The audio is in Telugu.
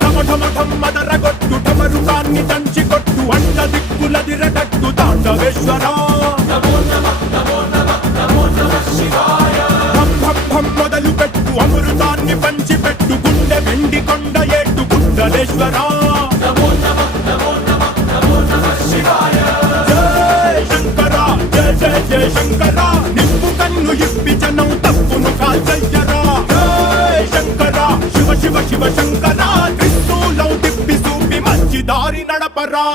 ఢమ ఢమ ఢమ్మదరగొట్టు ఢమరుకాన్ని దంచి కొట్టు అంట దిక్కులదిరగట్టు తాండవేశ్వర భం మొదలు పెట్టు అమృతాన్ని పంచి పెట్టు గుండె వెండి కొండ ఏట్టు గుండలేశ్వర జయ శంకర జయ జయ జయ శంకర నిప్పు కన్ను ఇప్పి జనం తప్పును కాల్చయ్యరా జయ శంకర శివ శివ శివ శంకర త్రిశూలం తిప్పి చూపి మంచి దారి నడపరా